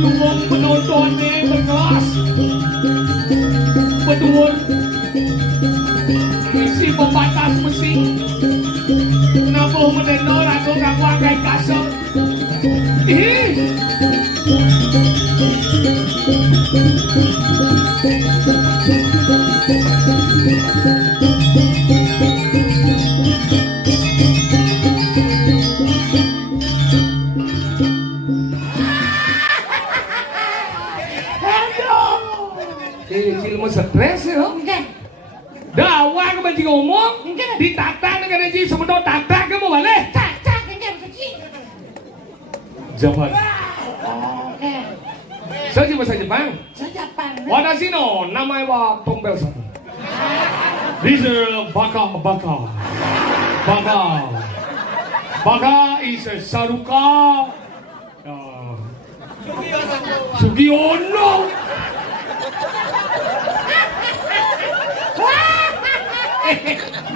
Luwung penontonnya berkelas, berdua misi pembatas mesin, nabuh mendenor aku gak wakai kasar. Cilmu stres ya? Enggak. Dawa ke banci ngomong, Enggak. ditata dengan Ji semedot tata kamu balik. Tak, enggak kecil. Japan. Oke. Saya bahasa Jepang. Sejapang. Watashi no namae wa Tombel san. This is Baka. Baka is a Saruka. Sugiono.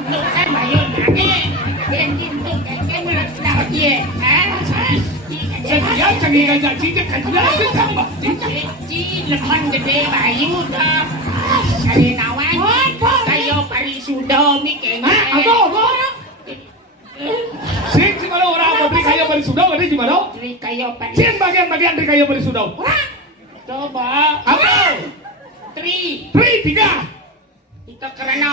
Kan bayo nake. Yang gitu kan nak dia. Saya canggih gajah cincin kajian itu tambah. Ci leman gede bayu dah. Saya kawan. Kayo parisudo mikeng. Apa? Sing si mana orang menteri kaya berisudau, ada di mana? Kayo Sing bagian-bagian dari kaya berisudau. Coba. Apa? Tri. 3. Kita kerana.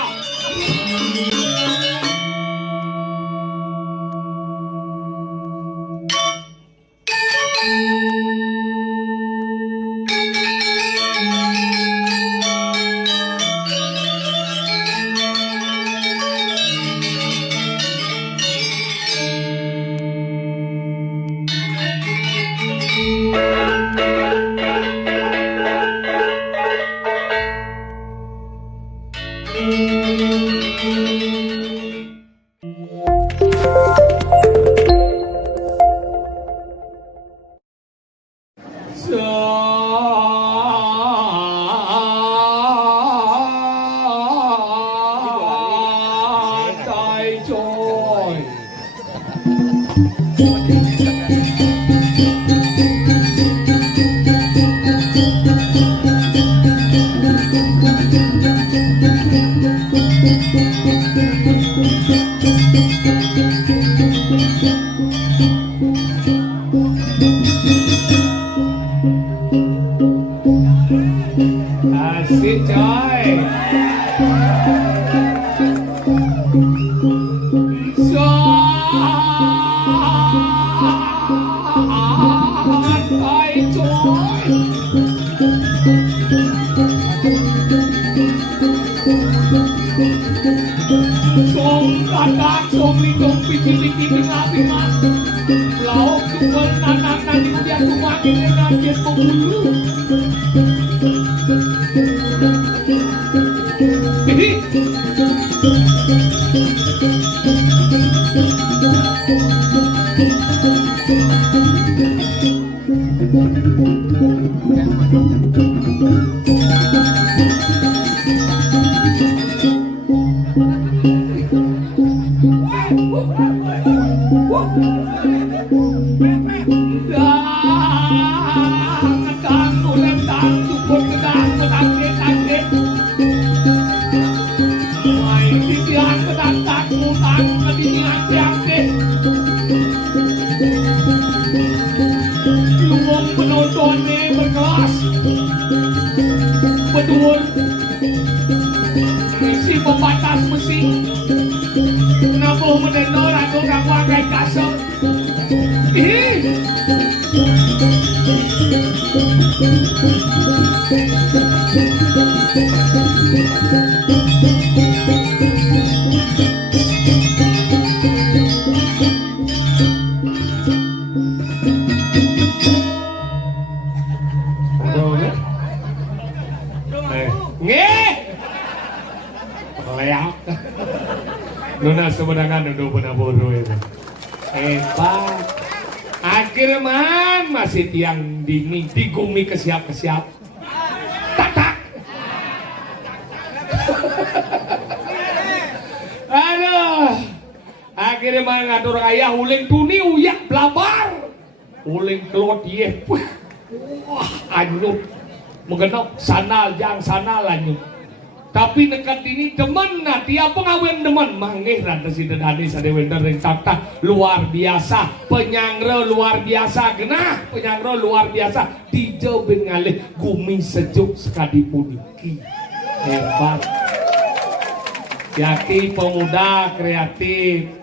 Asik coy. Berdua misi pembatas mesin, nabuh mendenor aku gak wakai kasar. Nona sebenarnya udah pernah bodoh itu. Hebat. Akhirnya man masih tiang dingin digumi kesiap. Tak. Aduh. Akhirnya man ngatur ayah uling tuni uyak blabar. uling kelot ye. Wah, anyut. Mengenok sana jang sana lanjut. Tapi nekat ini demen nah tiap pengawen demen mangeh rada si dedani sadewender ring tata luar biasa penyangre luar biasa genah penyangre luar biasa dijo bengalih gumi sejuk sekali puniki hebat Yati pemuda kreatif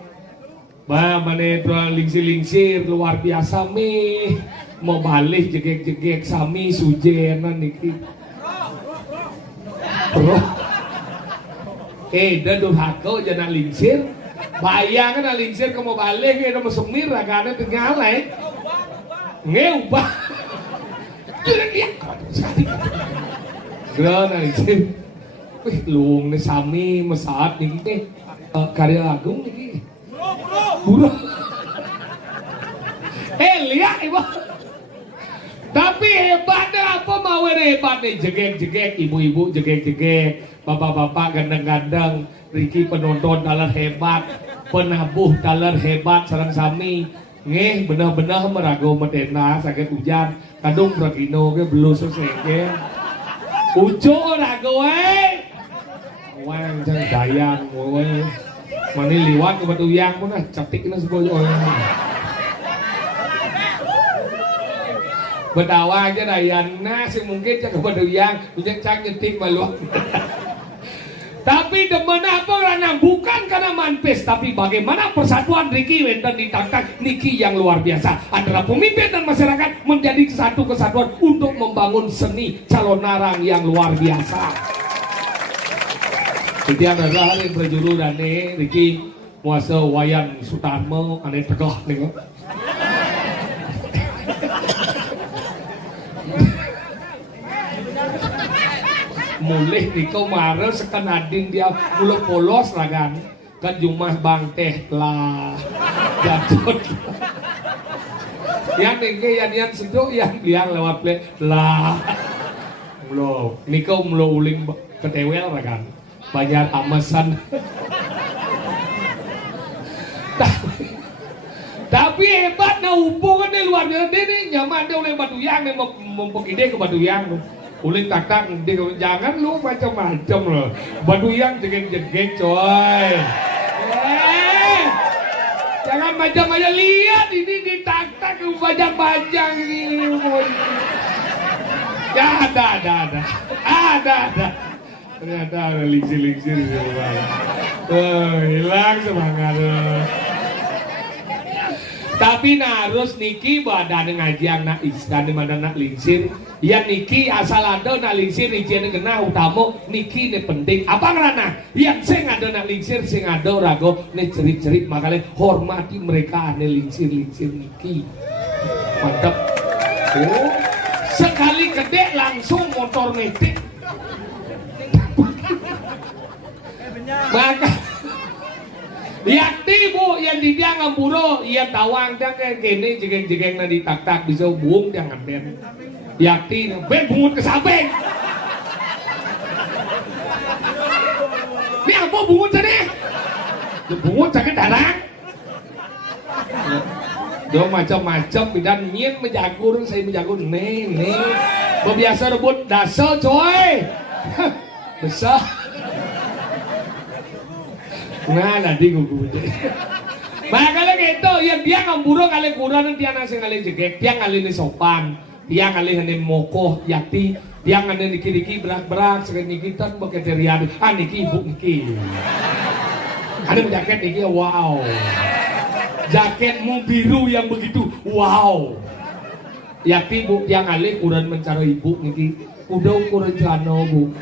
bah mana lingsir-lingsir luar biasa mi mau balik jegek-jegek sami sujenan niki bro dah durhaka jangan lingsir bayangkan lingsir kamu balik ya mau semir raganya tinggalai ngeubah jangan dia geran lingsir wih luang nih sami mesat nih karya agung nih buru lihat ibu tapi hebatnya apa mau hebat nih jegek-jegek ibu-ibu jegek-jegek bapak-bapak gandeng-gandeng Riki penonton dalar hebat penabuh dalar hebat sareng sami ngeh bener-bener merago medena sakit hujan kadung ragino ke belum selesai ujo rago wang jangan dayang woy mani liwat ke batu yang pun cantik na sebuah Betawa aja dayana sih mungkin cak kepada yang punya cak nyetik malu. Tapi demen apa karena bukan karena manpes tapi bagaimana persatuan Riki Wenden ditangkap Niki yang luar biasa adalah pemimpin dan masyarakat menjadi satu kesatuan untuk membangun seni calon narang yang luar biasa. Setiap adalah yang berjuru dan Riki muasa wayan Sutarmo aneh tegah nih. Mulih niko marel sekenadin dia mulu polos lah kan jumah bang teh lah jatuh yang nengke yang seduk yang lewat play lah mulu niko mulu uling ketewel lah banyak amesan tapi hebat nah hubungannya luar biasa ini nyaman dia oleh batu yang mau ide ke batu yang uling tak jangan lu macam-macam loh batu yang jegek-jegek coy jangan macam-macam lihat ini ditak-tak bajang-bajang ini ya ada ternyata ada lingsir-lingsir hilang semangat tapi harus Niki badan ngaji anak iskan di mana nak lingsir ya Niki asal ada nak lingsir izin kena utama Niki ini penting apa karena yang sing ada nak lingsir sing ada rago ini cerit-cerit makanya hormati mereka ane lingsir-lingsir Niki mantap sekali gede langsung motor metik maka Yakti bu yang di dia ngamburo ia tawang dia kayak gini jegeng-jegeng na ditak-tak bisa buung dia nganten Yakti ben bungut ke samping ini apa bungut tadi bungut sakit darah dia macam-macam dan nyin menjagur saya menjagur nih biasa rebut dasar coy besar nah nanti gugu makanya gitu ya dia ngamburo kali kurang dia nasi kali jegek dia kali ini sopan dia kali ini mokoh Yakti dia kali ini kiri-kiri berak-berak sekali kita pakai terian niki ibu niki ada jaket niki wow jaketmu biru yang begitu wow Yakti bu dia kali kurang mencari ibu niki udah ukuran celana bu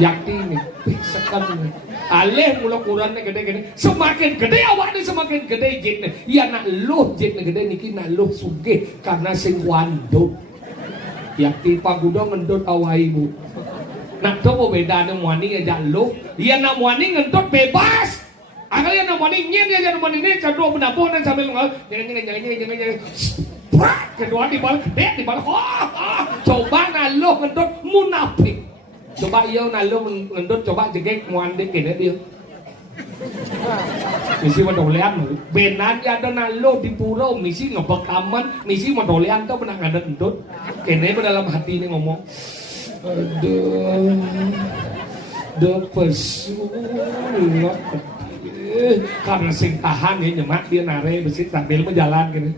Yakti nih sekali alih mula ukurannya gede-gede semakin gede awak ni semakin gede jitnya ya nak luh jitnya gede niki nak luh sugih karena sing wandut Yakti pagudo ngendut awak ibu nak tu beda ni muani aja luh ya nak muani ngendut bebas akal ya nak muani nyen ya nak muani ni cadro menapun dan sambil jangan kedua di balik gede di balik coba nak luh ngendut munafik coba iya nalo ngendut coba jegek muandek kene dia misi mendolean benan ya ada nalo di pura misi ngebekaman misi mendolean tuh pernah ada entut kene dalam hati ini ngomong aduh depesulah karena sing tahan ya nyemak dia nare besit sambil menjalan gitu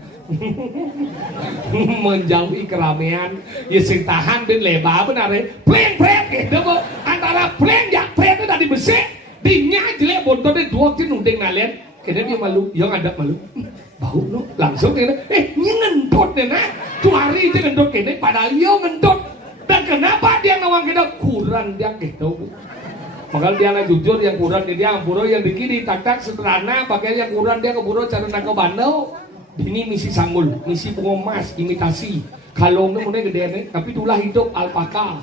menjauhi keramaian ya sing tahan dan lebar benar pleng gitu antara pleng ya pleng itu tadi besit dinya jelek bontot deh dua tin undeng nalen kena dia malu yang ada malu bau lu langsung kena ngendot deh nah tuh hari itu ngendot kena padahal dia ngendot dan kenapa dia nawang kita kurang dia gitu makanya dia nggak jujur yang kurang dia ampuro yang dikiri tak sederhana pakai yang kurang dia keburu cara nak ke bandau ini misi sanggul misi bunga emas imitasi kalongnya mulai gede nih tapi itulah hidup alpaka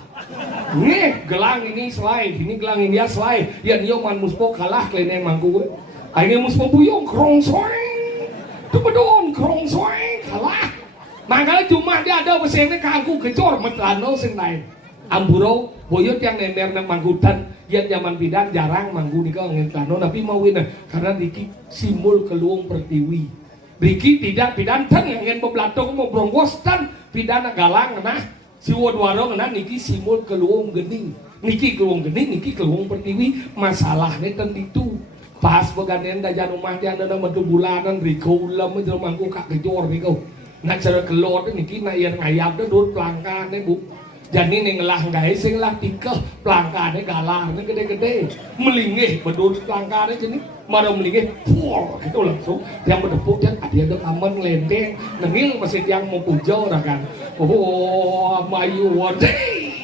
nih gelang ini selai ini gelang ini ya selai ya dia man muspo kalah kalian mangku akhirnya muspo buyong krong soeng tuh bedon krong soeng kalah makanya cuma dia ada pesennya kangku kecor metlano sing lain amburo boyot yang nemer nang mangkutan yang zaman pidan jarang manggu nika ngetlano tapi mau wina karena Riki simbol keluung pertiwi Riki tidak pidantan yang beblatong mau brongostan pidana galang nah siwo dwarong nah niki simbol keluung gening niki keluung gening niki keluung pertiwi masalahnya kan itu pas beganen dajan rumah dia ada metu bulanan Riko ulam menjel mangku kak kejor Riko nah cara kelor niki na yang ngayap dah dur pelangkane bu jadi nih ngelah guys sing lah tikeh pelangkane galar nih gede-gede melingih bedul pelangkane jadi marah melingih pol itu langsung yang berdepuk dan ada aman lendeng nengil masih yang mau puja orang kan oh mayu wadi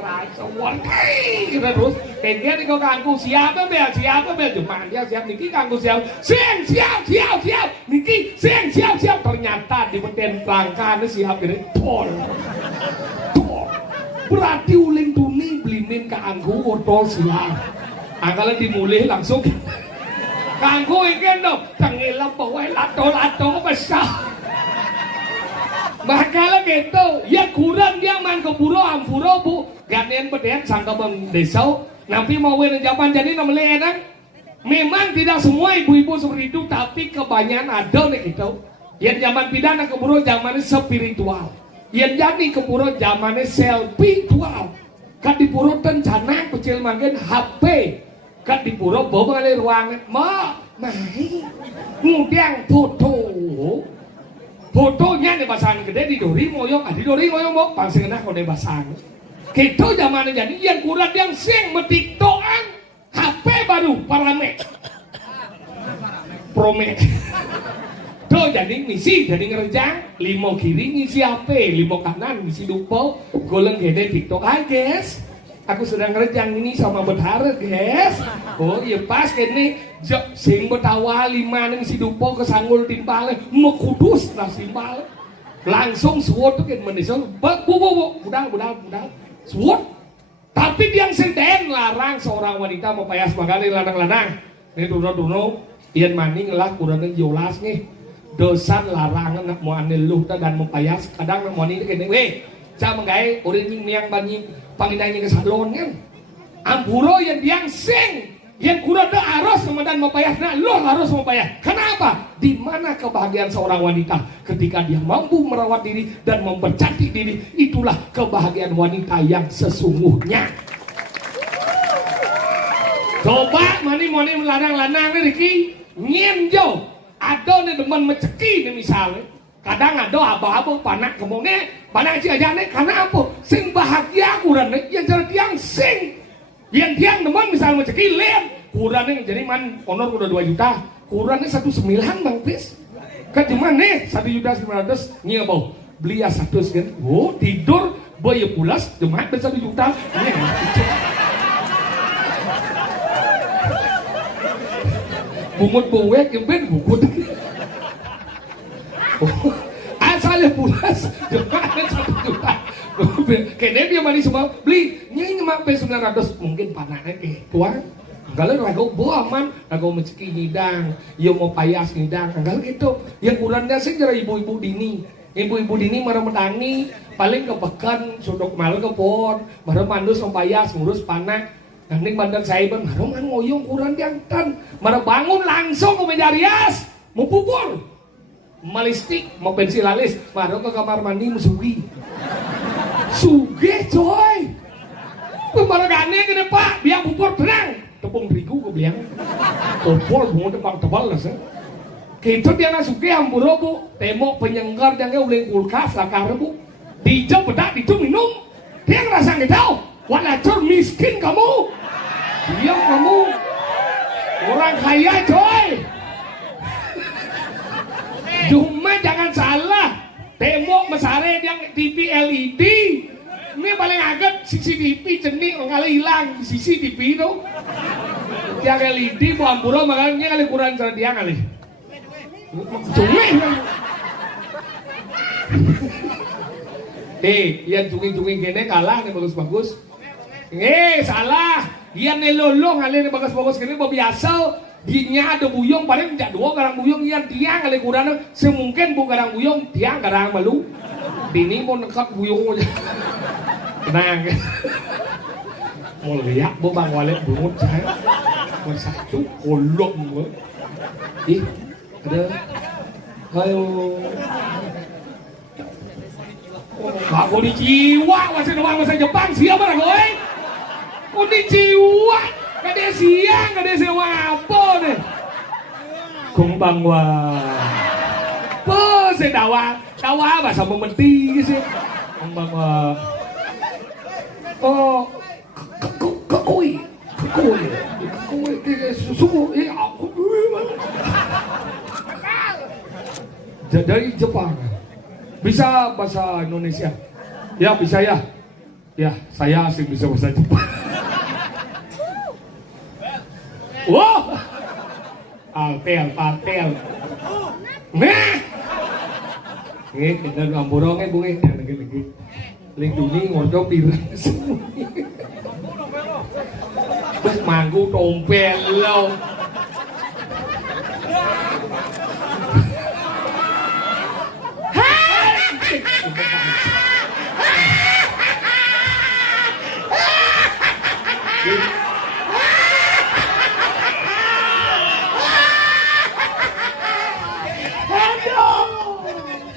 rasa wadi terus dia nih kau kangku siapa bel cuma dia siap niki kangku siap niki siap ternyata di beten pelangkane siap ini pol berarti uling tuni belimin ke angku odol silang angkala dimulih langsung ke angku ikan dong tengilam bawa lato besar makanya gitu ya kurang dia man ke puro ampuro bu ganen beden sangka bang desau nanti mau wena jaman jadi namanya enak memang tidak semua ibu-ibu seperti itu tapi kebanyakan ada nih gitu yang zaman pidana ke puro zamannya spiritual yang jadi ke pura zamannya selfie tual kan di pura tencana kecil makin HP kan di pura bawa kali ruangan mahi ngudang fotonya nih basahan gede di dori moyong di dori moyong mau pasti kena kau basahan gitu zamannya jadi yang kurang yang sing metik doang HP baru paramek promek tuh jadi misi jadi ngerjang limo kiri ngisi HP limo kanan ngisi dupo goleng gede TikTok hai guys aku sedang ngerjang ini sama betara guys oh iya pas kene sing betawa lima ngisi dupo kesanggul timpale mau kudus lah timpale langsung suwot tuh kan menisol bu budal suwot tapi yang senden larang seorang wanita mau payas magali lanang-lanang ini duno ian maning lah kurangnya jelas nih dosa larangan nak mau aneluh dan mempayas kadang nak mau ini kene ca menggai orang yang banyak pangidanya ke salon kan ampuro yang sing yang kurang ada harus kemudian mempayas nah lo harus mempayas kenapa di mana kebahagiaan seorang wanita ketika dia mampu merawat diri dan mempercantik diri itulah kebahagiaan wanita yang sesungguhnya coba mani lanang-lanang nih Riki nyenjo ada nih teman meceki nih misalnya kadang ada abah-abah panak kemongnya panak aja nih karena apa sing bahagia kurang nih yang jadi yang sing yang tiang teman misalnya meceki lihat kurang nih jadi man honor udah 2 juta kurang nih 1,9 bang please kan cuman nih 1.900.000 nih abah beli ya 100 kan oh tidur boy pulas cuma 1 juta ini bungut buwek yang ben bukut asalnya pulas jemaah 1 juta kayaknya dia manis semua beli ini sampai 900 mungkin panahnya ke tuan kalau lagu aman lagu menceki hidang ya mau payas hidang kalau gitu yang kurangnya sih kira ibu-ibu dini marah medani paling kepekan sudok mal ke pohon marah mandus mau payas ngurus panah Nang bandar saya bang, marong ngoyong kurang diangtan. Mana bangun langsung ke meja rias, mau pupur, malistik, mau pensil alis, marong ke kamar mandi musugi. Suge coy. Pemaragane kene Pak, biang pupur tenang. Tepung terigu ke biang. Opol bunga tebal-tebal lah sih. Kita dia nak suge amburo bu, tembok penyenggar jangan uleng kulkas lakar bu. Dijam bedak, dijam minum. Dia ngerasa nggak tahu. Walacur miskin kamu. Diam kamu. Orang kaya coy. Cuma jangan salah. Tembok mesare yang TV LED. Ini paling agak CCTV jenik kali hilang CCTV itu. Yang LED bu amburo makanya kali kurang cara dia kali. Cuma. Yang cunging-cunging gini kalah nih bagus-bagus. Salah. Yang nelolong kali nih bagus-bagus gini biasa. Dinya ada buyong paling tidak dua garang buyong yang tiang kali kurang semungkin bu garang buyong tiang garang malu. Dini mau nekat buyong aja. Tenang. Mau lihat bu bang walet bungut saya. Mau satu kolom bu. Ih, ada. Ayo. Aku di jiwa masih doang masa Jepang siapa lah gue? Aku di jiwa, gak ada siang, gak ada sewa apa nih? Kumbang wah, apa sih dawa bahasa mementi sih? Kumbang wah, oh, kekui, susu, aku dari Jepang. Bisa bahasa Indonesia? Ya bisa ya. Ya saya asing bisa bahasa Jepang. Wow, altel. Nah, kita ngamborongnya bunga lagi. Lindungi ngondok pirang semua. Bus manggu tompel lo.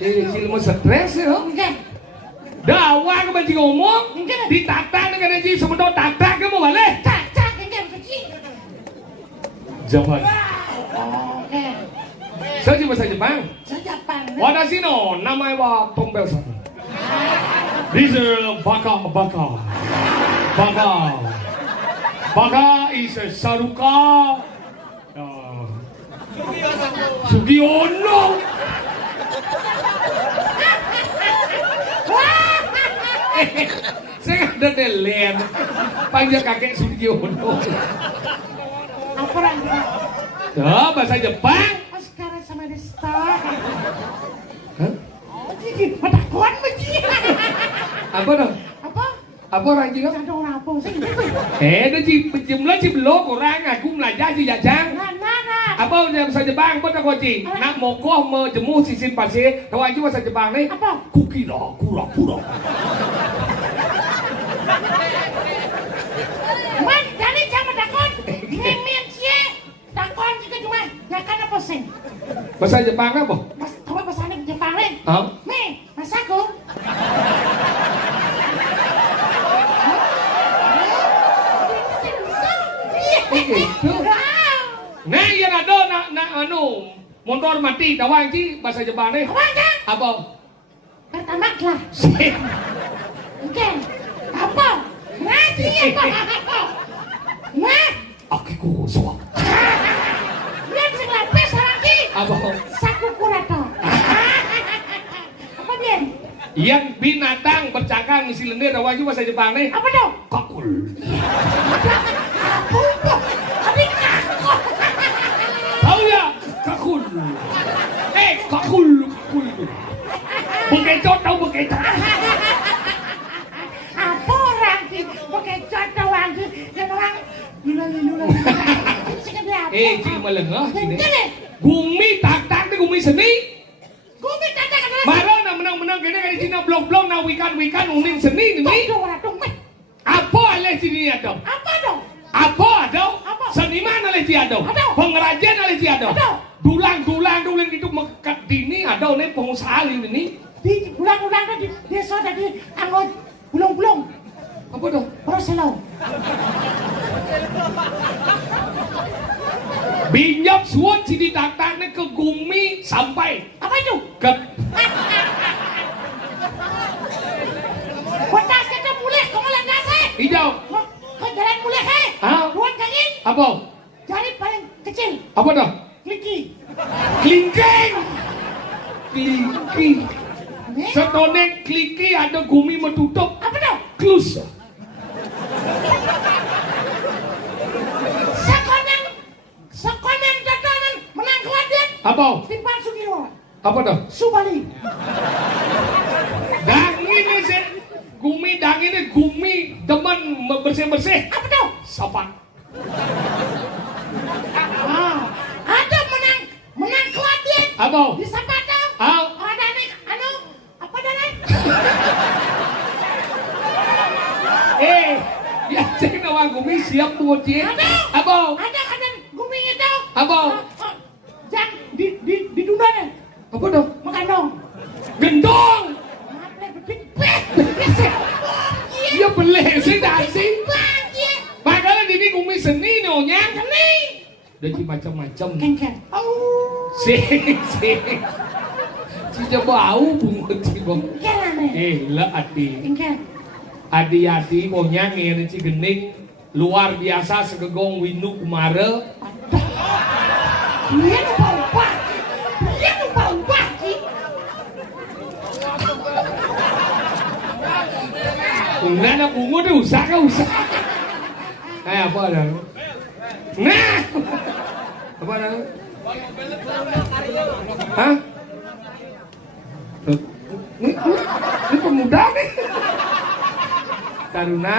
Cilmu stres ya? Enggak. Dawa ke banci ngomong? Enggak. Ditata dengan Ji sementara tata kamu balik? Caca enggak kecil. Jepang. Oke. Saya bahasa Jepang. Saya Jepang. Watashi no namae wa Tombel-san. This is Baka. Baka is Saruka. Sugiono. Saya ada delen. Panggil kakek Sugiono. Apa lagi? Ya, bahasa Jepang. Sekarang sama Desta. Hah? Oh, jadi patakuan begini. Apa dong? Apa? Apa orang Cina? Ada orang apa sih? Ada jumlah belum orang aku belajar si jajang. Nah. Apa udah bahasa Jepang? Apa tak kunci? Nak mokoh menjemu sisin pasir. Tahu aja bahasa Jepang nih? Apa? Kukira, kura. Man, jadi jangan takut. Mimin sih. Takut juga cuma. Ya kan apa sih? Bahasa Jepang apa? Kamu bahasa Jepang nih? Hah? Nih, masaku. Nah, yang ada nak motor mati, tawang sih bahasa Jepang nih. Apa? Pertamax lah. Oke. Apa? Nanti apa? Nah. Akiku suak. Lihat segelapis lagi. Apa? Saku kurato. Apa dia? Yang binatang bercakang misi lendir, tawang sih bahasa Jepang nih. Apa dong? Kakul. Apa? Adik kakul. Tahu ya? Kakul. Kakul. Bekecot tahu bekecot. Apa orang sih? Bekecot doang sih. Yang orang gila. Cik melengah sini. Gumi tak ni gumi seni. Gumi tak kan. Maro na menang kene kali Cina blok na wikan uning seni ni. Tunggu. Apa aleh sini ya dong? Apa dong? Apa ada? Apa? Seniman ada tiada. Ada. Pengrajin ada tiada. Ada. Dulang itu mekat dini ada nih pengusaha ini. Di bulan-bulan di desa tadi anggot bulung-bulung. Apa dah? Proselo. Binyap suat si ditaktaknya ke Gumi sampai Apa itu? ke Kotas kita mulai kau malah nasi. hijau. Kau jalan mulai he. Ah. Ruang kaki. Apa? Jari paling kecil. Apa dah? Kliki. Klingking. Kliki. Ini. Setone kliki ada Gumi menutup. Apa tu? Klus. Sekonan jatanan menang Klaten. Apa? Timpan Sugiro. Apa dah? Subali. Dangin ini sih. Dangin ini Gumi demen bersih-bersih. Apa tu? Sapak. Ada menang Klaten. Apa? Di Sapata. Ah. Ada nih apa dah nih? Ya cek nama Gumi siap buat dia. Ada. Apa? Ada Gumi itu. Apa? Jang di dunia nih. Apa dah? Makan dong. Gendong. Apa betik? Dia boleh sih dah sih. Iya. Makanya ini Gumi seni nyonya. Seni. Jadi macam-macam. Ken. Sing. Si bau bungut si bang. Ken aneh. Lah adi. Ken. Adi pokoknya ngirin si gening luar biasa segegong Windu Kumara. Dia lupa ubah. Enggak ada bunga deh usah. Apa ada? Nah. Apa ada? Hah? Ini pemuda nih. Taruna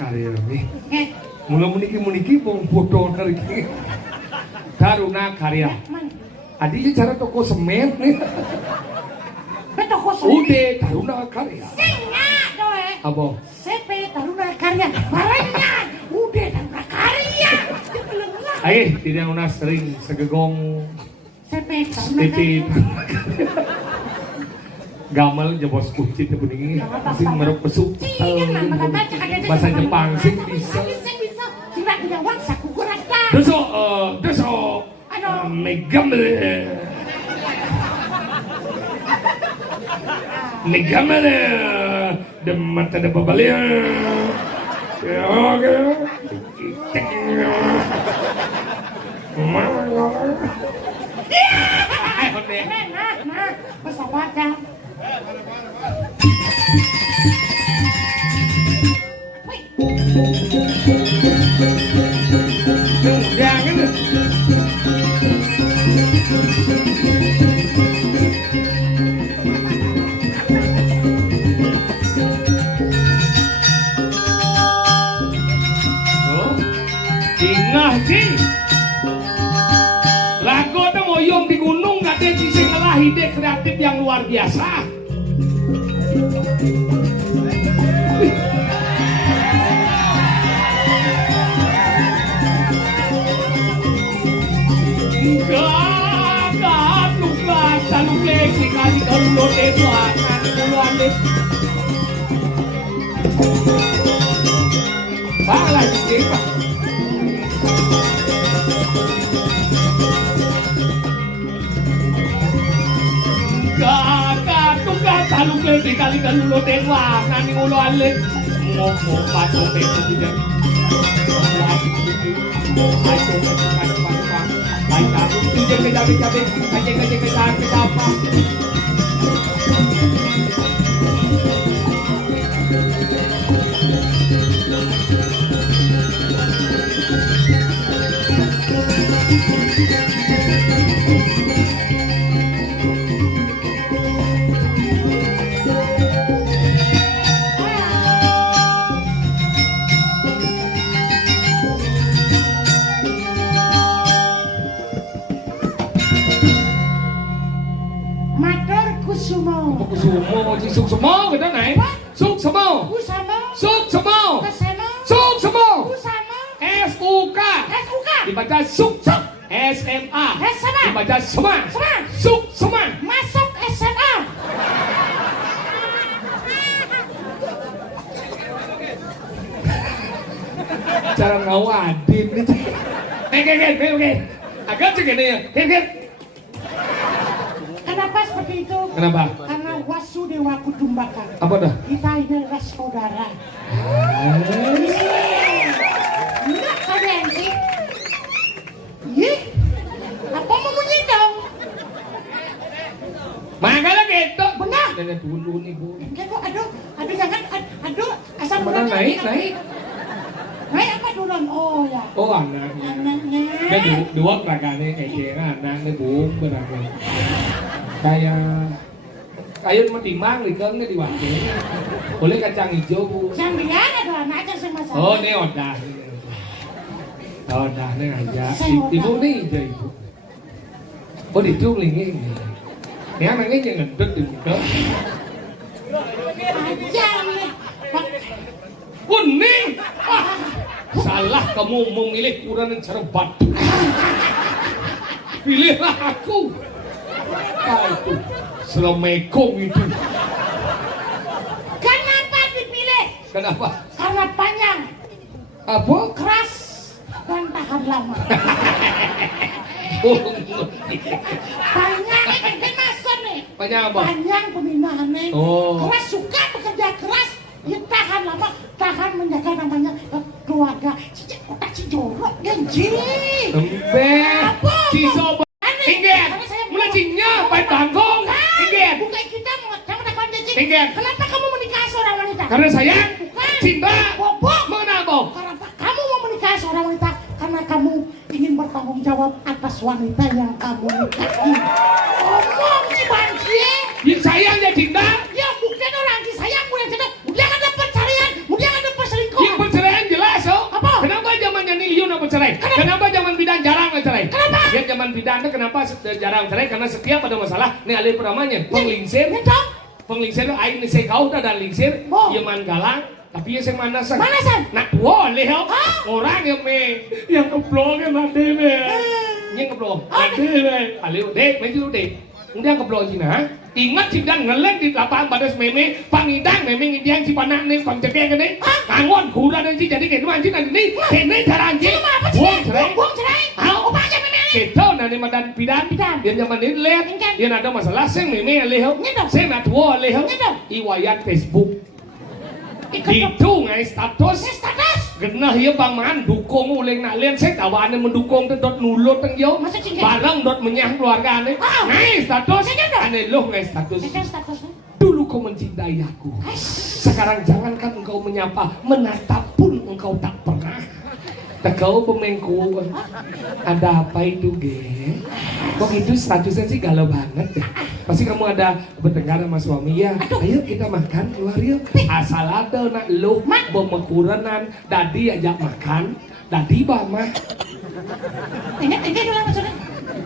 karya nih. Mula muniki bong bodoh dari Taruna karya. Adi cara toko semen nih. Toko semen. Udah Taruna karya. Singa doe. Apa? CP Taruna Karya. Barangnya udah Taruna Karya. Ayo tidak una sering segegong CP Taruna CP Gamal jebos kunci teh bening sing merep pesuk bahasa Jepang sing bisa Sira dijawab sakukurata. deso negamele de mata de babalia oke Nah, pesawat ya. jangan Ingah sih lagu itu ngoyong di gunung gak ada sisi ngelah ide kreatif yang luar biasa. Gak lupa saluk sekali kalau itu akan keluar deh. Balah sih pak. Kakak tukang saluk sekali kalau tengok nani ulo alik ngomong patung itu tidak. Baik aku tidak cabe-cabe aja apa. Suk semua kita naik. Suk semua. Kusama. Suk semua. Kasema. Suk semua. Dibaca suk. SMA. SMA. Dibaca sema. Sema. Suk sema. Masuk SMA. Cara ngawadin nih. Oke. Agak cek ini ya. Kenapa seperti itu? Kenapa? Karena Wasudewa Kutumbaka. Apa dah? Kita ini adalah saudara. Enggak kalian sih? Ih, apa mau bunyi dong? Makanya gitu. Benar. Jangan dulu nih bu. Aduh, jangan, aduh, asal Mana naik. Naik apa turun? Oh ya. Oh anaknya. Anaknya. Kan dua kelakannya kayak anaknya bu berapa? Kayak mau timang di keng di waktu. Boleh kacang hijau bu. Yang dia ada anaknya sama saya. Oh ini odah. Odah nih aja. Ibu nih aja ibu. Oh di chung ini. Ini anaknya jangan ngedut di muka. Aja nih. Kuning. Salah kamu memilih ukuran yang cerbat. Pilihlah aku. Apa itu? Selemekong itu. Kenapa dipilih? Kenapa? Karena panjang, Apa? keras, dan tahan lama. Oh, Panjang ini masuk nih. banyak apa? Panjang pembinaannya. Oh. Keras, suka bekerja keras. Ya tahan lama, tahan menjaga namanya keluarga. Cicik otak si jorok, genji. Embek. Ciso. Ingat. Karena saya Mulai cinya, baik bangkong. Ingat. Bukan kita sama takkan janji. Ingat. Kenapa kamu menikah seorang wanita? Karena sayang, Bukan. cinta, Bobok. mengenal boh. Kenapa kamu mau menikah seorang wanita? Karena kamu ingin bertanggung jawab atas wanita yang kamu nikahi. Ngomong si banjir. Yang sayang ya cinta. Ya bukan orang disayang, bukan cinta. Dia akan dapat carian, dia akan dapat selingkuh. Yang perceraian jelas oh. Apa? Kenapa zamannya Niliun yang bercerai? Kenapa zaman bidan jarang bercerai? Kenapa? Ya zaman bidan itu kenapa jarang bercerai? Karena setiap ada masalah, nih alih peramanya penglingsir. Ngendong. Penglingsir itu aing saya kau dah dan lingsir, Oh. ya man galang, tapi ya saya manasan. Manasan? Nak boleh oh. Hah? Orang yang yang keblong yang mati me, yang keblong, mati me. Alih dek, maju dek. Udah keblong Cina. Ingat si dan ngeleng di lapangan badas meme, pangidang meme ngidiang si panak nih, pang cekek nih. Angon kuda dan si jadi kayak dua anjing nih. Kene cara anjing. Apa sih? Buang cerai. Buang cerai. Hau. Apa aja meme? Kita nanti madan bidan. Dia zaman ini lihat. Dia ada masalah, saya meme leho. Saya nak tua leho. Iwayat Facebook. Itu ngai status. Status. Genah ya bang man dukung uleng nak lian saya tawanan mendukung tu dot nulut teng yo. Masa cingkat? Barang dot menyah keluarga ane. Ngai status. Ane loh ngai status. Ini statusnya. Dulu kau mencintai aku. Sekarang jangankan engkau menyapa, menatap pun engkau tak pernah. Kau pemengku, ada apa itu ge? Kok itu statusnya sih galau banget deh. Pasti kamu ada bertengkar sama suami ya. Ayo kita makan keluar yuk. Asal ada nak lu pemekuranan, dadi ajak makan, dadi bama. Ini dulu maksudnya.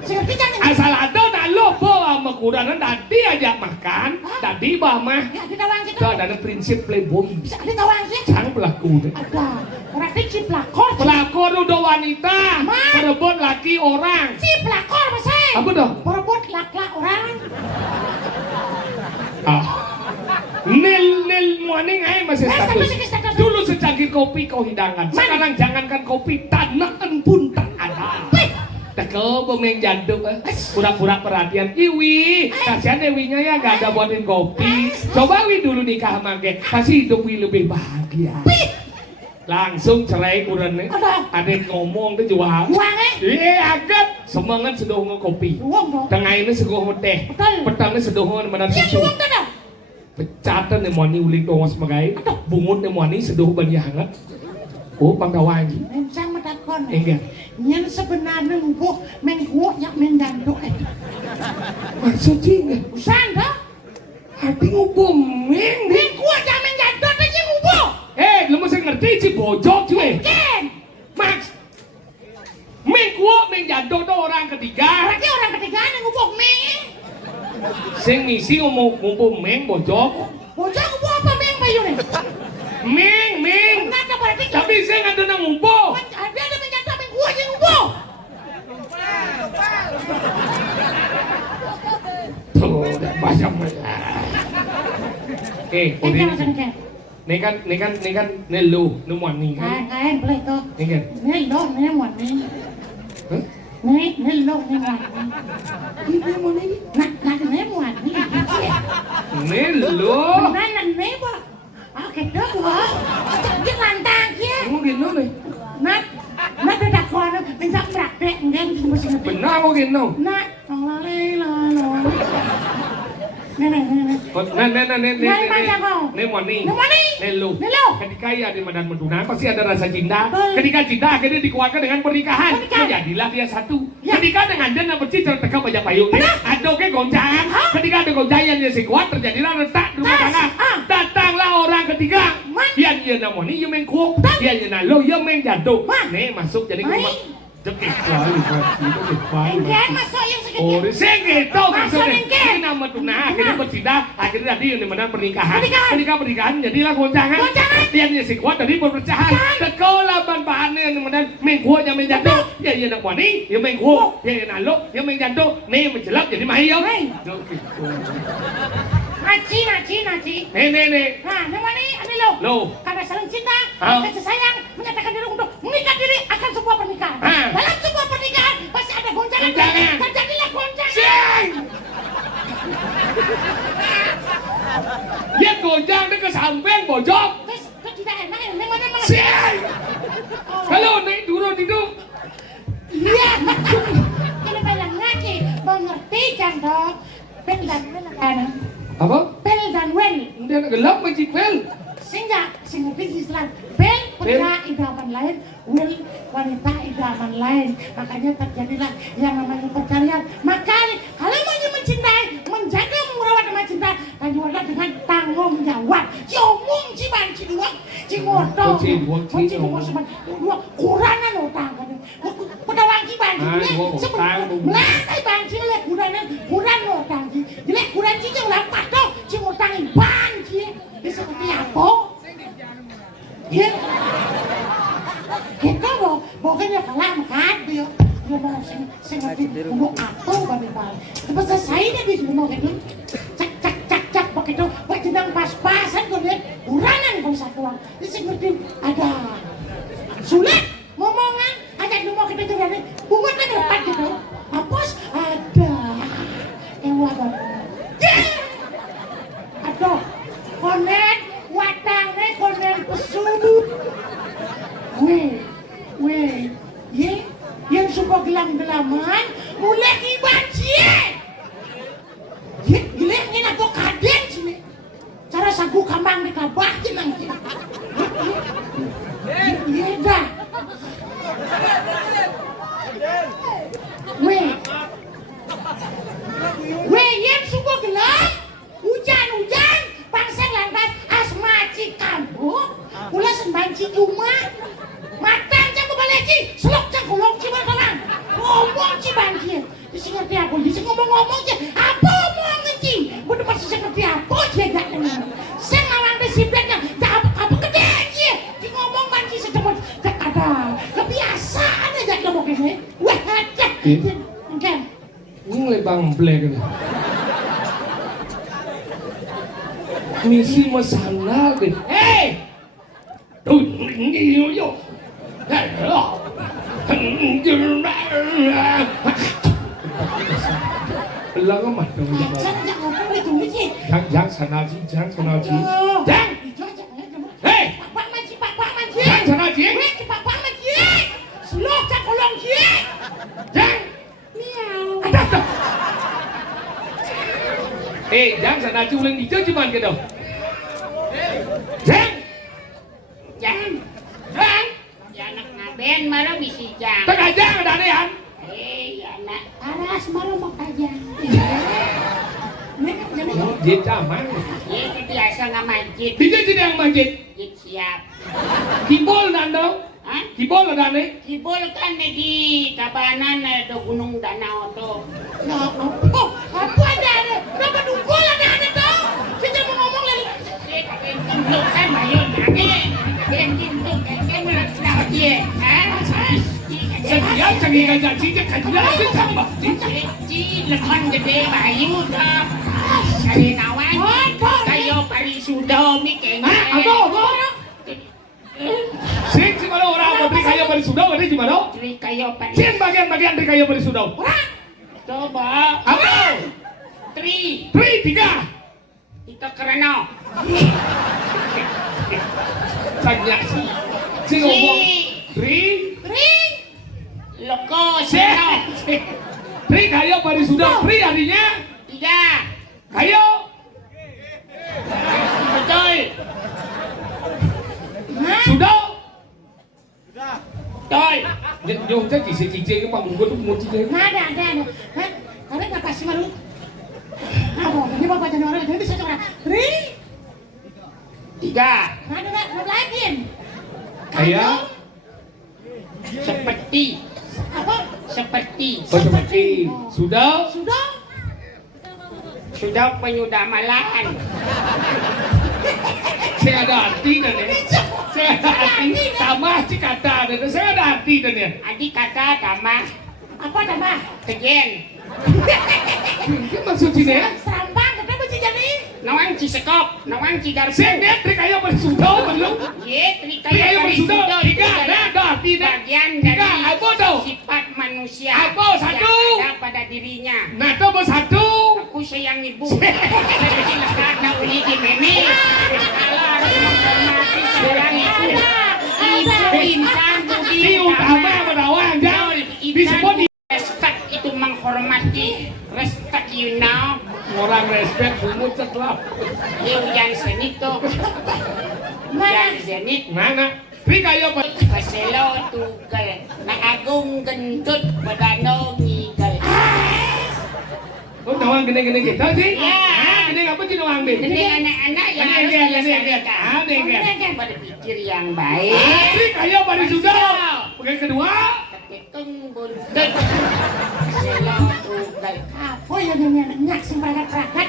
Seperti jangan. Asal ada nak lu pemekuranan, dadi ajak makan, dadi bama. Ya kita wang kita. Itu ada prinsip playboy. Bisa kita wang sih. Sang pelaku deh. Ada. Berarti si pelakor. Pelakor udah wanita, perebut laki orang. Si pelakor masa. Apa dong? Berebut lak-lak orang. Nil morning aja masih status. Status. Dulu secangkir kopi kau hidangan. Sekarang jangankan kopi, tanaan pun tak ada. Tekel pemain jaduk, pura-pura perhatian. Iwi, kasihan Dewinya ya gak ada buatin kopi. Coba Wi dulu nikah sama Ge, pasti hidup Wi lebih bahagia. Langsung cerai kurangnya. Ada ngomong tuh jual. Uangnya. Iya agak semangat sedoh kopi. Uang dong. Tengah ini seguh teh. Petangnya sedoh menan Ya susu. uang dah. Pecatan nih mani ulik doang sebagai. Bungut nih mani sedoh bani hangat. Oh pangkawan ji. Mencang metakon. Enggak. Yang sebenarnya ngubuh mengkuok yang mendanduk itu. Maksudnya enggak. Usan dah. Hati ngubuh meng. Mengkuok yang mendanduk aja ngubuh. Lu mesti ngerti si bojok cuy. Ken. Max. Mengkuok menjadok tuh orang ketiga. Berarti orang ketiga yang ngubuh meng. Sing misi ngomong ngubuh meng bojok. Bocah ngubuh apa meng bayu nih? Meng. Kenapa berarti? Tapi saya nggak ada ngubuh. Ada mendanduk mengkuok yang ngubuh. Tuh, udah macam udah Kan kan nelu numuan nih kan. kan boleh tuh. Nih kan. Nelo nemon nih. Hah? Nelo nemon. Ibu mau ini? Nak nemon nih. Nelu. Mana nebo? Oke tuh gua. Dia lantang ya. Kamu gino nih. Nak ada kawan minta praktek enggak mesti ngerti. Benar kamu gino. Nak, lala. Nenek. Nemoni. Nemoni. Nelu. Nelu. Ketika ia di medan meduna pasti ada rasa cinta. Betul. Ketika cinta akhirnya dikuatkan dengan pernikahan. Pernikahan. Jadilah dia satu. Ya. Ketika dengan dia bercita tegak banyak payung. Ada ke goncangan. Hah? Ketika ada goncangan yang si kuat terjadilah retak di rumah Tas. tangga. Ah. Datanglah orang ketiga. Man. Dia namoni, dia main kuok. Dia nalu, dia main jantung. Man. Nih masuk jadi Baik. rumah. Cepet kali, cepet kali. Enggak masuk yang Oh, segitu. segitu Masuk maksudnya. lengket. Ini nama tuna, akhirnya bercinta, akhirnya tadi yang dimana pernikahan. Pernikahan. Jadilah goncangan. Goncangan. Dia si kuat tadi berpecahan. Sekolah bahan-bahannya yang dimana main kuat yang main jantung. Ya iya nak wani, ya main kuat, ya nalo, ya main jantung. Nih menjelap jadi mahiyong. Hai. Naci. Nih. Nah, nemoni ada lo. Lo. Karena saling cinta, Ah. kasih sayang, menyatakan diri untuk mengikat diri akan sebuah pernikahan. Ah. Dalam sebuah pernikahan pasti ada goncangan. Goncangan. Terjadilah goncangan. Sing. Dia goncang dia ke samping bojok. Terus tidak enak ya, nemoni malah. Sing. Oh. Halo, naik turun itu. Iya. Kalau bilang ngaji, mengerti kan dok? Pel dan wel ada. Apa? Pel dan wel. Dia nak gelap macam pel. Sehingga ngerti Islam. Pel pria idaman lain, wel wanita idaman lain. Makanya terjadilah yang namanya percalian. Maka kalau mau mencintai, menjaga merawat dan mencintai, dan juga dengan tanggung jawab. Si omong, si banci dua, si ngotong, si dua seban, dua kuranan utang kan. Udah wangi banci dua, melasai banci lek kuran utang. Jelek kuran sih yang lampat dong, si ngutangin banci. Dia seperti apa? Ya, kita pokoknya kalah makan dia. Dia mau sengaja untuk apa bagaimana? Tapi selesai deh di sini mau gitu. Cak begitu, berjenang pas-pasan kau lihat uranan kau satuan. Dia seperti ada sulit ngomongan, ajak lu mau kita jadi buat lagi depan gitu. Hapus ada ewa banget. Aduh, konek watangnya konek pesudut. Weh, ye, yang suka gelam-gelaman, mulai ibanci. Ye, gilengin aku kaden sini. Cara sagu kambang dikabahin nanti. Ye, dah. Weh, yang suka gelam, hujan, pangseng lantas asmaci kamu, ulah sembanci cuma, matang cang baleci, selok cang kulong cibar tenang, ngomong cibanci, disini ngerti aku, disini ngomong aja, apa omong ngerti, bener pasti ngerti apa dia gak dengar, saya ngawang disiplinnya, apa gede aja, di ngomong banci sedemut, tak ada, kebiasaan aja ngomong ini, wah aja, enggak. Ini lebang black ni. Misi masalah deh. Hey, tuh ini yo. Belang amat dong. Jangan ngomong itu nih. Jangan sana sih. Jangan. Hey, Pak Manci. jangan sana sih. Weh, Pak Manci. Slow cak kolong sih. Jangan. Miau. Ada. Jangan sana sih ulang hijau cuman gitu. Jangan. Ya anak ngaben malah bisa jang. Tak aja ada anehan. Ya anak. Aras baru mau aja. Dia caman. Ya biasa nggak majid. Dia jadi yang masjid. Jid siap. Kibol nando. Hah? Kibol ada ane. Kibol kan di Tabanan ada gunung danau tuh. Ya apa ada? Kenapa dungkul ada tuh? Kita mau ngomong lagi. Saya kakek gintuk kan bayun kakek. Kakek gintuk kakek mulai dia. Sedia Jangan janji kajian aja tambah. Ci lekon gede bayu dah. Cari nawan. Kayo parisudo mi kengke. Apa? Sing gimana orang dari kayu berisudau ini gimana? Tri kayo pari. Sing bagian-bagian dari kayu berisudau. Coba. Apa? Tri. 3. Itu kerana. Tanya sih. Sing ngomong. 3. Loko Sing. seno. 3 kayu berisudau. 3 artinya 3. kayu. Betul. Sudau. Betul. Yung chắc chỉ cái bằng một một chỉ cái. Ada. Ada nggak kasih malu? Apa? Ini bapak jadi orang jadi bisa coba. 3. Ada nggak lagi? Kayak. Seperti. Apa? Seperti. Oh seperti. Sudau. Sudah penyudamalan. Saya ada arti dan ya. Saya ada arti. Tamah sih kata dan saya ada arti dan ya. Adik kata tamah Apa nama? kejen. Itu maksud sini ya. Serambang, kenapa sih jadi? Nawang cisekop, nawang cigarpu. Saya lihat trik kayu berisudau belum. Ye, trika Trik kayu berisudau. sudah 3. Ada arti dan. bagian 3. dari Apa tuh? sifat manusia Apa? 1. yang ada pada dirinya. Nah itu nomor 1. Aku sayang ibu. Silakan nak uli di mene. Kalau harus menghormati seorang ibu. Ibu insan budi Di utama merawang jangan disebut di respect itu menghormati. Respect you know. orang respect semua setelah. You yang senito. Yang zenit. Mana? Trik kayu Paselo tugal. Na agung gendut badano ngigal. Oh, nawang gini gitu sih? Ya. Gini apa sih nawang deh? Ini anak-anak yang Gini, harus gini, dilestarikan. gini. Berpikir yang baik. Trik kayu berisudau. Yang kedua. Ketung buntut. Paselo tugal. Apa ya nyak sing peragat-peragat?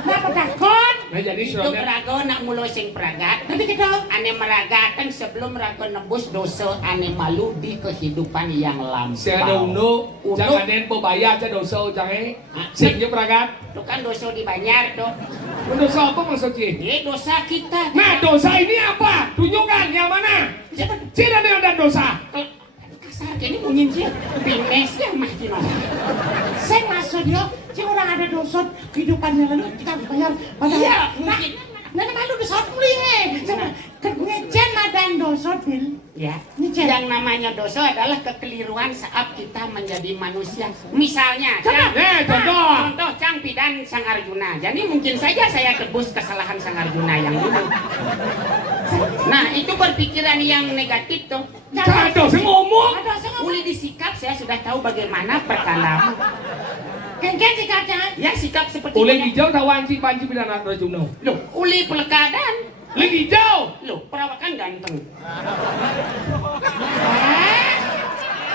Napa takon? Nah jadi Itu sudah. rago nak mulo sing pragat. Nanti kita Ane meragakan sebelum rago nebus dosa ane malu di kehidupan yang lampau. Saya ada uno, Uno. jangan nen bayar saya dosa jangan. Singnya peragat. Itu kan dosa dibayar dong. Dosa apa maksudnya? Ini dosa kita. Nah dosa ini apa? Tunjukkan yang mana? Tidak ada yang ada dosa. Kasar gini bunyi sih. Binesnya mah gimana? saya masuk yo, si orang ada dosa kehidupannya lalu kita bayar pada. Iya, Nah, mungkin. Nana malu dosa muli ngecen madan dosa bil. Ya, Ngecen. yang namanya dosa adalah kekeliruan saat kita menjadi manusia. Misalnya, Contoh. contoh Cang Pidan Sang Arjuna. Jadi mungkin saja saya tebus kesalahan Sang Arjuna yang dulu. Nah, itu berpikiran yang negatif tuh. Jangan dosa ngomong. Ada dosa ngomong. Uli disikap saya sudah tahu bagaimana perkara. Kengken sikapnya. Ya sikap seperti Oleh ini. hijau tawan si panci pidana rajumno. Loh, uli pelekadan. Lagi hijau. Loh, perawakan ganteng.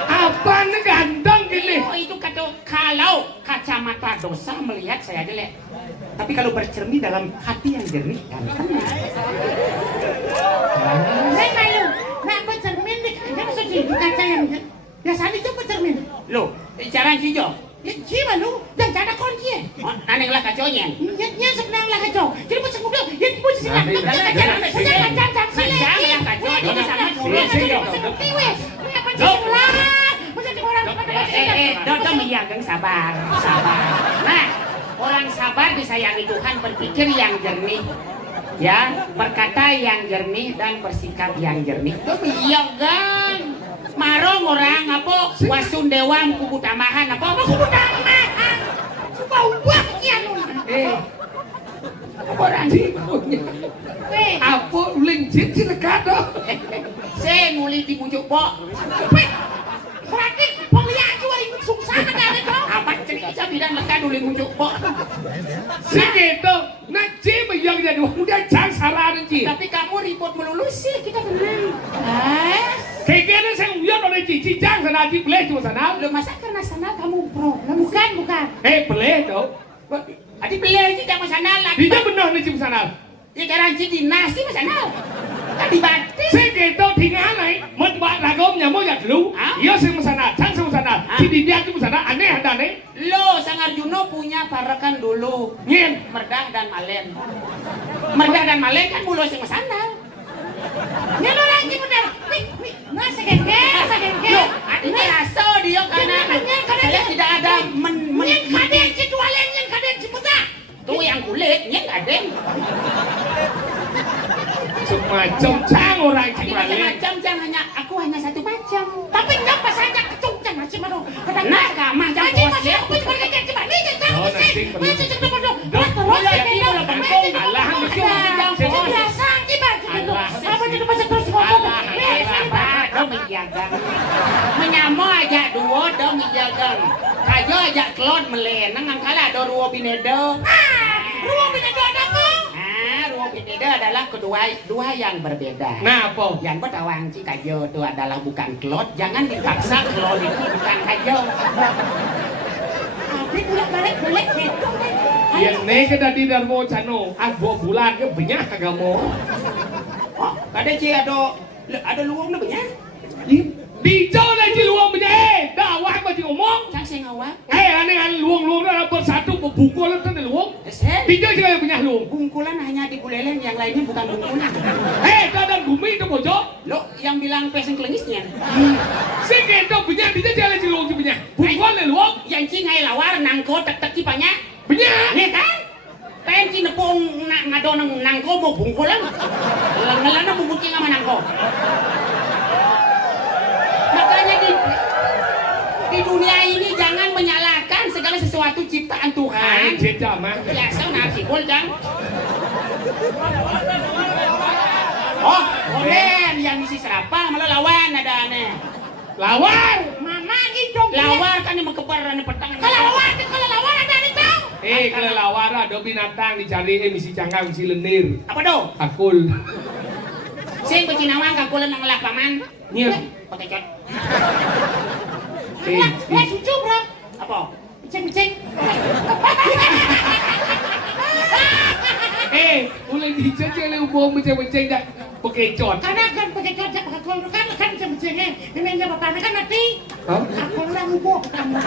Apa nih ganteng gini? Oh, itu kata kalau kacamata dosa melihat saya jelek. Tapi kalau bercermin dalam hati yang jernih ganteng. Saya malu. Nah, aku cermin nih. Kan maksud di kaca yang biasanya itu cermin. Loh, cara hijau. Ya, gimana lu? Dan cara kunci. Oh, aneh lah kaconya. Nya sebenarnya lah kacau. Jadi musuh muda, ya musuh silang. Nanti, yang kacau ini sama Dodo menjaga sabar, sabar. Nah, orang sabar disayangi Tuhan, berpikir yang jernih, ya, berkata yang jernih dan bersikap yang jernih. Itu menjaga. Marong orang apa? Wasundewam kubu tamahan apa? Kubu tamahan. Bawah ya lu. Orang Di punya. Apa linjit si lekado? saya nguli di muncuk pok. Berarti pemilihan juga ikut susah kan ada dong. Apa cerita bidan lekat dulu muncuk pok. Si gitu. Nah si bayang jadi udah cang salah nanti. Tapi kamu ribut melulu sih kita tenang. Kayak gini saya uyut oleh cici cang sana di beleh cuma sana. Lo masa karena sana kamu Problem bukan. Beleh tau. Adi beli aja jangan sana lagi. Dia benar nih cuma sana. Ya garansi dinas sih sana. Kan Dibanting. Sing kita tinggal naik, membuat ragam nyamuk ya dulu. Iya sing sana, sang sing sana. Si dia tu sana aneh ada aneh. Lo Sang Arjuna punya parakan dulu. Nyen, Merdah dan Malen. Merdah dan Malen kan bulu sing sana. Nyen orang ini benar. Nih, nah segengke. Lo, adik rasa dia karena saya tidak ada Nyen kaden si tualen, nyen kaden si puta. tuh yang kulit, nyen kaden. semacam cang orang Tadi cuma macam-macam, jangan hanya aku hanya satu macam. Tapi ngapa saja kecungcang masih madu. Nah, kamar jam Masih bos ya. aku cuma kayak coba nih jangan. Oh, nanti perlu. Masih cuma perlu. Mulai lagi mulai bangkong. Alah, Lucu di jam bos. Biasa kita gitu. Apa jadi masa terus ngomong. Do menjagang. Menyamo aja dua do menjagang. Kayo aja kelon melenang angkala do ruo binedo. Ruang bina dua apa? Ruo binedo adalah dua yang berbeda. Nah, apa? Yang bertawang si kayo itu adalah bukan kelot. Jangan dipaksa kelot itu bukan kayo. Abis bolak-balik gitu. Yang ni ke tadi darmo cano, 2 bulan ke banyak kamu. Oh, ada ci ada luang na banyak. Di jauh lagi luang banyak. Dah awak macam ngomong. Sang saya ngawak. Aneh luang dah bersatu berbukul tu dah luang. Sen. Di jauh juga banyak luang. Bungkulan hanya di bulelen, yang lainnya bukan bungkulan. Dah dan bumi tu bocor. Lo yang bilang peseng kelengisnya. Sikit tu banyak, di jauh lagi luang tu banyak. Bukul le luang. Yang cingai lawar nangko tek-tek cipanya. Banyak. Nih kan? Pengen cinepong ngado nangko mau bungkulan. Ngelana bungkul cinga sama nangko. Makanya di dunia ini jangan menyalahkan segala sesuatu ciptaan Tuhan. Jejak mah. Biasa nasi bol jang. Oh, koden yang isi serapah malah lawan ada aneh. Lawar. Mama gitu. Lawar kan yang mengkepar dan petang. Kalau lawar ada nih tahu. Kalau lawar ada binatang dicari misi cangkang, misi lendir. Apa do? Akul. Sing pecinawang kakulan ng lapaman. Nya. Pakai cat. Cucu bro. Apa? Ceng-ceng. Mulai dijajah le ubah macam-macam dah pekecot. Karena kan pakai cocok pakai kol kan ceng-cengnya. Memangnya bapaknya kan mati. Hah? Aku lah ubah kamu.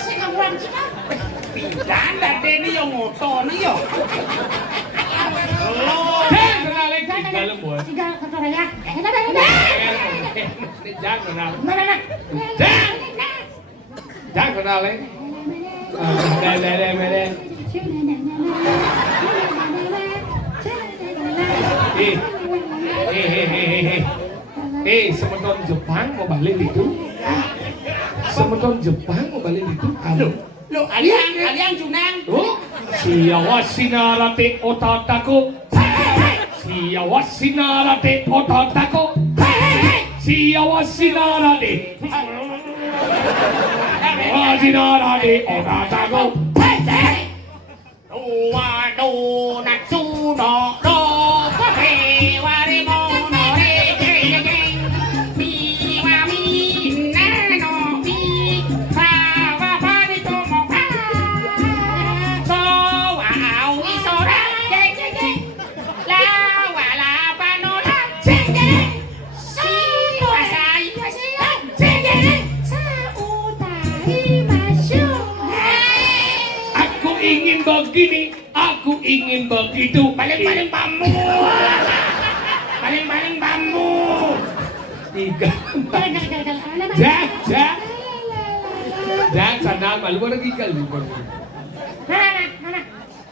Sekarang sih kan. Dan deni yang motor ni yo. Jangan kenal lagi dalam buat. Tinggal kotor ya. Jangan kenal. Mana? Jangan kenal lagi. Semeton Jepang mau balik itu. Semeton Jepang mau balik itu. Kamu. Lo aliang junang. Oh, siawa sinarate otatako. Siawa sinarate otatako. Siawa sinarate. Sinarate otatako. Wado natsu no ro kote wari mo no re jeng mi wa mi na no mi fa wa fa di to mo fa so wa au i so ra jeng la wa la pa no la jeng si wa sai wa si jeng sa utai masyu. Aku ingin begini, aku ingin begitu. Paling bambu. Paling bambu. Tiga. Jangan sana malu lagi kali. Mana?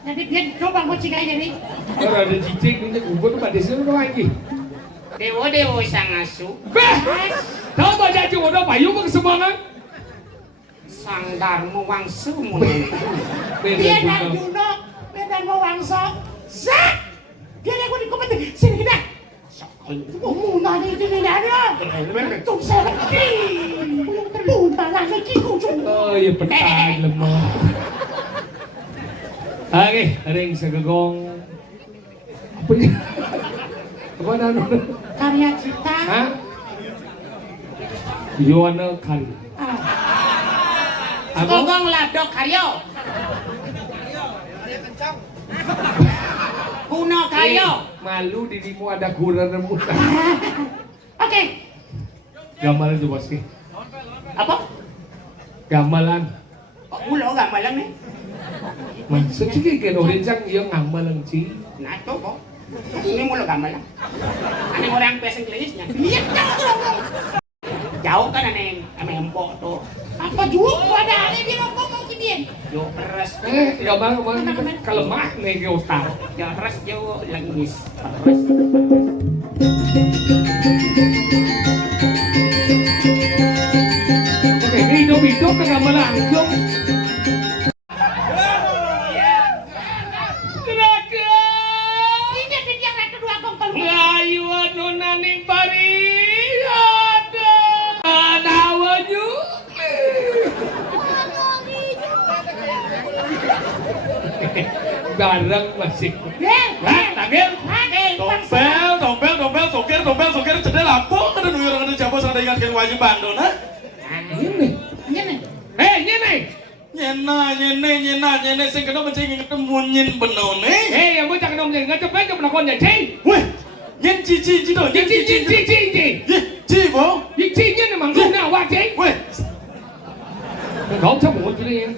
Jadi dia coba mau cikai jadi. Kalau ada cicing punya kubur tuh pada sini lagi. Dewa sang asu. Tahu baca cuma ada payung bang semangat. Sang Darmo Wangsu mulai. Dia dan Juno, dan mau wangso. Zat! Dia yang gue dikomentar. Sini kita. Muna di sini ada. Tung seleki. Muna lagi kucing. Oh iya petang lemah. Oke, ring segegong. Apa ya? Apa nano? Karya cipta. Hah? Yowana Kari. Gogong labdok karyo. Kuno kayo. Malu dirimu ada kuran rebutan. Oke. Gamelan tuh bos. Apa? Gamelan. Oh, ulo gamalang nih. Maksud sih kayak orincang iya gamelan sih. Nah, to po. Ini mulo gamalang. Ano mo lang pesang klinisnya? Iya dong. Jauh kan aneh, ame empok tuh. Apa juga ada aneh dia ngomong ke dia. Yo peres. Gamelan kelemah nih ke otak. Yo peres yo langis. Peres. Oke, hidup-hidup ke gamelan langsung. Ini dia yang kedua kompol. Ayu anu naning pariada. Anawanyu. Bareng masih. Hah, Tagel. Tompel, sokir, cedel lampung, kada nuyur kada Jawa sada ingat kan wajib bandon, ha? Ini. Ini. Ini. Nyena, sing kena mencing inget munyin benone. Yang bocah kena menjadi ngecepet ke penakon ya, Cing. Weh, nyen cici do, nyen cici. Ye, ci bo. Cing nya memang guna wah, Cing. Weh, Không sao một chứ đi em.